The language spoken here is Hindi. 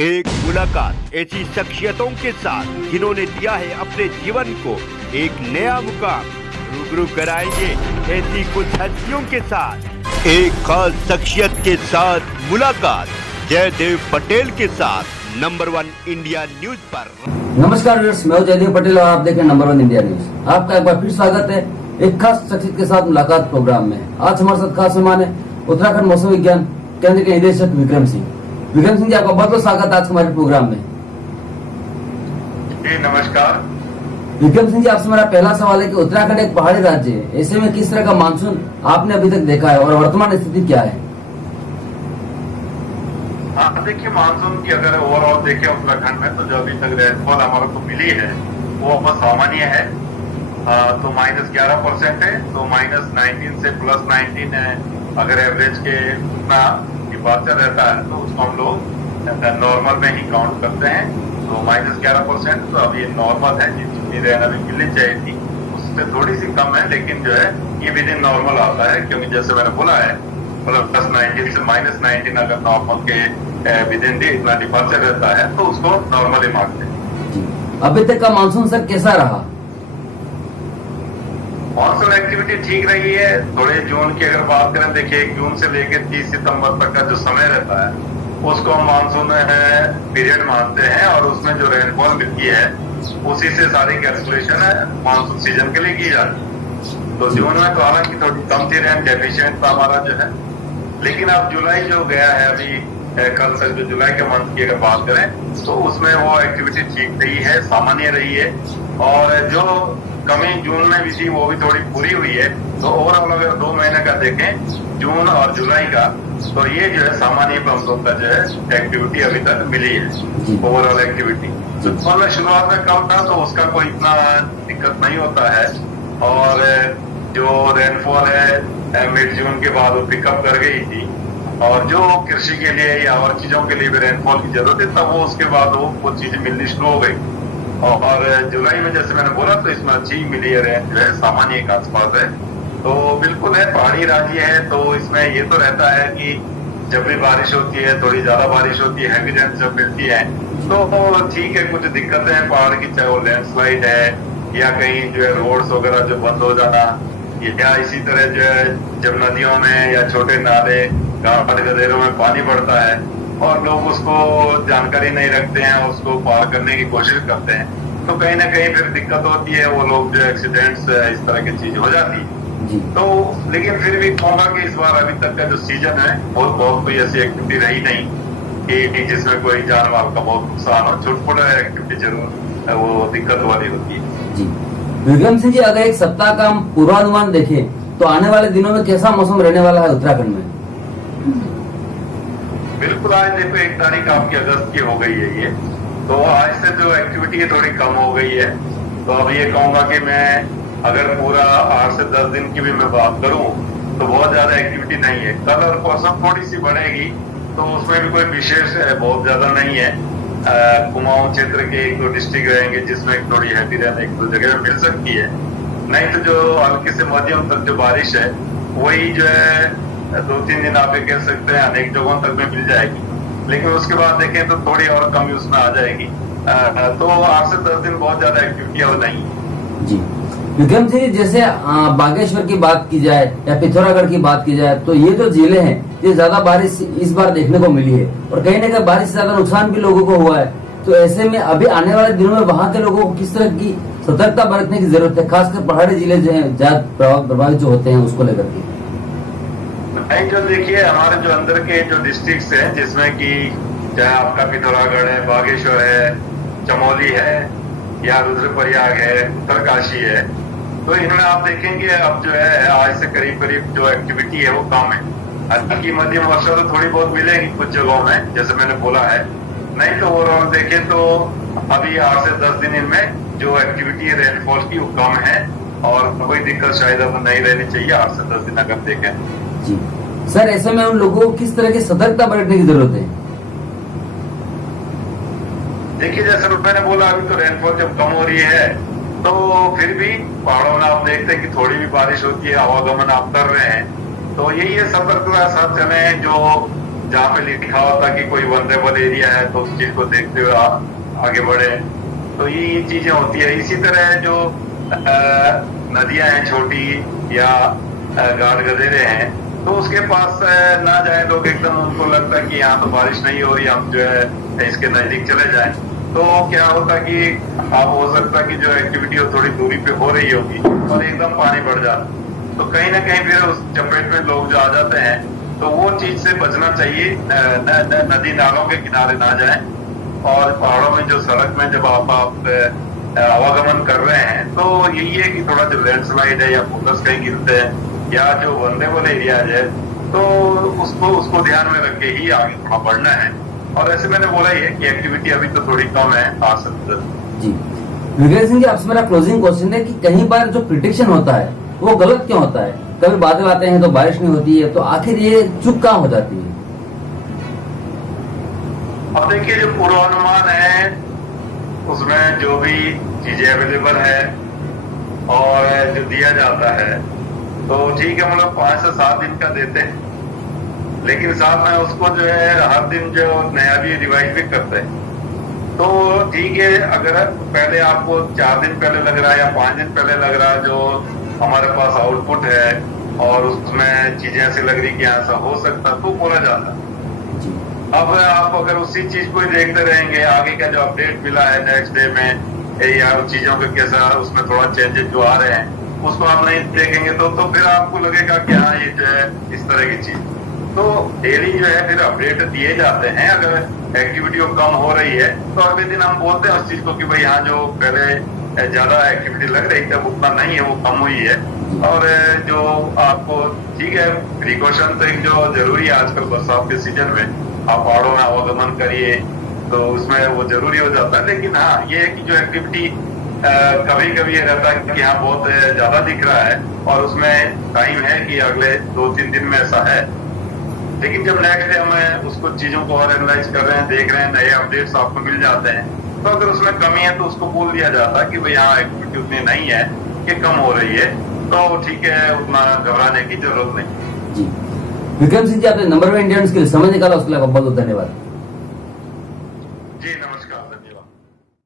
एक मुलाकात ऐसी शख्सियतों के साथ जिन्होंने दिया है अपने जीवन को एक नया मुकाम। रूबरू कराएंगे ऐसी कुछ हस्तियों के साथ एक खास शख्सियत के साथ मुलाकात जयदेव पटेल के साथ नंबर 1 इंडिया न्यूज पर। नमस्कार व्यूअर्स, मैं हूं जयदेव पटेल और आप देख रहे हैं नंबर 1 इंडिया न्यूज। आपका एक बार फिर स्वागत है एक खास शख्सियत के साथ मुलाकात प्रोग्राम में। आज हमारे साथ खास मेहमान है उत्तराखंड मौसम विज्ञान केंद्र के निदेशक विक्रम सिंह। विक्रम सिंह जी, आपका बहुत बहुत स्वागत आज हमारे प्रोग्राम में। जी नमस्कार। विक्रम सिंह जी, आपसे मेरा पहला सवाल है कि उत्तराखंड एक पहाड़ी राज्य है, ऐसे में किस तरह का मानसून आपने अभी तक देखा है और वर्तमान स्थिति क्या है? हाँ, देखिए मानसून की अगर ओवरऑल देखें उत्तराखंड में तो जो अभी तक रेनफॉल हमारे को मिली है वो बहुत सामान्य है। तो -11% है, तो -19 से +19 है। अगर एवरेज के उतना डिपार्चर रहता है तो उसको हम लोग नॉर्मल में ही काउंट करते हैं। तो -11% तो अब ये नॉर्मल है, जितनी रेन अभी मिलनी चाहिए थी उससे थोड़ी सी कम है, लेकिन जो है ये विद इन नॉर्मल आता है, क्योंकि जैसे मैंने बोला है मतलब +19 से -19 अगर नॉर्मल के विद इन इतना डिपार्चर रहता है तो उसको नॉर्मल ही मानते हैं। अभी तक का मानसून सर कैसा रहा? मानसून एक्टिविटी ठीक रही है। थोड़े जून की अगर बात करें, देखिए 1 जून से लेकर 30 सितंबर तक का जो समय रहता है उसको हम मानसून पीरियड मानते हैं और उसमें जो रेनफॉल मिलती है उसी से सारी कैलकुलेशन मानसून सीजन के लिए की जाती है। तो जून में तो हालांकि थोड़ी कम थी रेन, डेफिशिएंट था हमारा जो है, लेकिन अब जुलाई जो गया है अभी कल तक जो जुलाई के मंथ की अगर बात करें तो उसमें वो एक्टिविटी ठीक रही है, सामान्य रही है। और जो कमी जून में भी थी वो भी थोड़ी पूरी हुई है। तो ओवरऑल अगर 2 महीने का देखें, जून और जुलाई का, तो ये जो है सामान्य हम लोग का जो है एक्टिविटी अभी तक मिली है, ओवरऑल एक्टिविटी। मतलब शुरुआत में कम था तो उसका कोई इतना दिक्कत नहीं होता है, और जो रेनफॉल है मिड जून के बाद वो पिकअप कर गई थी, और जो कृषि के लिए या और चीजों के लिए भी रेनफॉल की जरूरत है तब वो उसके बाद वो चीजें मिलनी शुरू हो गई। और जुलाई में जैसे मैंने बोला तो इसमें अच्छी मिली है रेन, जो है सामान्य के आसपास है। तो बिल्कुल है, पहाड़ी राज्य है तो इसमें ये तो रहता है कि जब भी बारिश होती है, थोड़ी ज्यादा बारिश होती है, हैवी रेन जब मिलती है तो ठीक है, कुछ दिक्कतें हैं पहाड़ की, चाहे वो लैंडस्लाइड है या कहीं जो है रोड्स वगैरह जो बंद हो जाना, या इसी तरह जो है जब नदियों में या छोटे नाले घाट गदेरों में पानी बढ़ता है और लोग उसको जानकारी नहीं रखते हैं, उसको पार करने की कोशिश करते हैं, तो कहीं ना कहीं फिर दिक्कत होती है, वो लोग जो एक्सीडेंट्स इस तरह की चीज हो जाती है। तो लेकिन फिर भी कहूंगा कि इस बार अभी तक का जो सीजन है बहुत कोई ऐसी एक्टिविटी रही नहीं कि जिसमें कोई जान माल का बहुत नुकसान हो। छोट-मोटा एक्टिविटी जरूर वो दिक्कत वाली होती है। जी विक्रम सिंह जी, अगर एक सप्ताह का हम पूर्वानुमान देखें तो आने वाले दिनों में कैसा मौसम रहने वाला है उत्तराखंड में? बिल्कुल, आज देखो 1 तारीख आपकी अगस्त की हो गई है ये, तो आज से जो एक्टिविटी है थोड़ी कम हो गई है। तो अब ये कहूंगा कि मैं अगर पूरा 8 से 10 दिन की भी मैं बात करूं तो बहुत ज्यादा एक्टिविटी नहीं है। कल और परसों थोड़ी सी बढ़ेगी, तो उसमें भी कोई विशेष बहुत ज्यादा नहीं है। कुमाऊं क्षेत्र के 1-2 डिस्ट्रिक्ट रहेंगे जिसमें थोड़ी हैवी रेन 1-2 जगह में मिल सकती है, नहीं तो जो हल्की से मध्यम तक जो बारिश है वही जो है 2-3 दिन आप कह सकते हैं अनेक जगहों तक में मिल जाएगी, लेकिन उसके बाद देखें तो थोड़ी और कमी उसमें आ जाएगी। तो 8 से 10 दिन बहुत ज्यादा एक्टिविटी और नहीं है। जी विक्रम सिंह, जैसे बागेश्वर की बात की जाए या पिथौरागढ़ की बात की जाए तो ये जो जिले हैं ये ज्यादा बारिश इस बार देखने को मिली है और कहीं ना कहीं बारिश से ज्यादा नुकसान भी लोगों को हुआ है। तो ऐसे में अभी आने वाले दिनों में वहाँ के लोगों को किस तरह की सतर्कता बरतने की जरूरत है, खासकर पहाड़ी जिले जो है ज्यादा प्रभावित जो होते हैं उसको लेकर के? जो देखिए हमारे जो अंदर के जो डिस्ट्रिक्ट हैं जिसमें कि चाहे आपका पिथौरागढ़ है, बागेश्वर है, चमोली है या रुद्रप्रयाग है, उत्तरकाशी है, तो इनमें आप देखेंगे अब जो है आज से करीब जो एक्टिविटी है वो कम है। हल्की मध्यम वर्षा तो थोड़ी बहुत मिलेगी कुछ जगहों में जैसे मैंने बोला है, नहीं तो ओवरऑल देखें तो अभी 8 से 10 दिन इनमें जो एक्टिविटी है रेनफॉल की वो कम है और कोई दिक्कत शायद अब नहीं रहनी चाहिए 8 से 10 दिन अगर देखें। जी सर, ऐसे में उन लोगों को किस तरह की सतर्कता बरतने की जरूरत है? देखिए जैसे मैंने बोला अभी तो रेनफॉल जब कम हो रही है तो फिर भी पहाड़ों में आप देखते हैं कि थोड़ी भी बारिश होती है, आवागमन आप कर रहे हैं, तो यही है सतर्कता साथ चलें। जो जहाँ पे लिखा होता कि कोई वनरेबल एरिया है तो उस चीज को देखते हुए आगे बढ़े। तो ये चीजें होती है। इसी तरह जो नदियां हैं छोटी या गाड़ गदेरे हैं, तो उसके पास ना जाए लोग। एकदम उनको लगता है कि यहाँ तो बारिश नहीं हो रही, हम जो है इसके नजदीक चले जाएं। तो क्या होता कि आप हो सकता कि जो एक्टिविटी हो थोड़ी दूरी पे हो रही होगी और एकदम पानी बढ़ जाता, तो कहीं ना कहीं फिर उस चपेट में लोग जो आ जाते हैं। तो वो चीज से बचना चाहिए, नदी नालों के किनारे ना जाएं। और पहाड़ों में जो सड़क में जब आप आवागमन कर रहे हैं, तो यही है कि थोड़ा जो लैंडस्लाइड है या फोकस कहीं गिरते हैं या जो वनरेबल एरिया है, तो उसको ध्यान में रख के ही आगे थोड़ा बढ़ना है। और ऐसे मैंने बोला ही है कि एक्टिविटी अभी तो थोड़ी कम है आसक्त। जी विवेक सिंह जी, आपसे मेरा क्लोजिंग क्वेश्चन है कि कई बार जो प्रिडिक्शन होता है वो गलत क्यों होता है? कभी बादल आते हैं तो बारिश नहीं होती है, तो आखिर ये चूक कहाँ हो जाती है? अब देखिए, जो पूर्वानुमान है उसमें जो भी चीजें अवेलेबल है और जो दिया जाता है, तो ठीक है, मतलब 5 से 7 दिन का देते हैं, लेकिन साथ में उसको जो है हर दिन जो नया भी रिवाइज भी करते हैं। तो ठीक है, अगर पहले आपको 4 दिन पहले लग रहा है या 5 दिन पहले लग रहा है जो हमारे पास आउटपुट है और उसमें चीजें ऐसी लग रही कि ऐसा हो सकता, तो बोला जाता। अब आप अगर उसी चीज को ही देखते रहेंगे, आगे का जो अपडेट मिला है नेक्स्ट डे में या चीजों के कैसा उसमें थोड़ा चेंजेस जो आ रहे हैं उसको आप नहीं देखेंगे, तो फिर आपको लगेगा कि हाँ ये जो है इस तरह की चीज। तो डेली जो है फिर अपडेट दिए जाते हैं। अगर एक्टिविटी कम हो रही है तो अगले दिन हम बोलते हैं उस चीज को कि भाई यहाँ जो पहले ज्यादा एक्टिविटी लग रही थी उतना नहीं है, वो कम हुई है। और जो आपको ठीक है, प्रिकॉशन तो एक जो जरूरी है आजकल बरसात के सीजन में, आप पहाड़ों में आवागमन करिए तो उसमें वो जरूरी हो जाता है। लेकिन हाँ, ये है कि जो एक्टिविटी कभी कभी ये रहता है कि हाँ बहुत ज्यादा दिख रहा है और उसमें टाइम है कि अगले 2-3 दिन में ऐसा है। लेकिन जब नेक्स्ट डे हम उसको चीजों को और एनालाइज कर रहे हैं, देख रहे हैं, नए अपडेट्स आपको मिल जाते हैं, तो अगर उसमें कमी है तो उसको बोल दिया जाता है कि भाई यहाँ एक्टिविटी उतनी नहीं है, ये कम हो रही है, तो ठीक है, उतना घबराने की जरूरत नहीं। जी विक्रम सिंह जी, आपने नंबर 1 इंडियंस के लिए समय निकाला, उसके लिए बहुत बहुत धन्यवाद।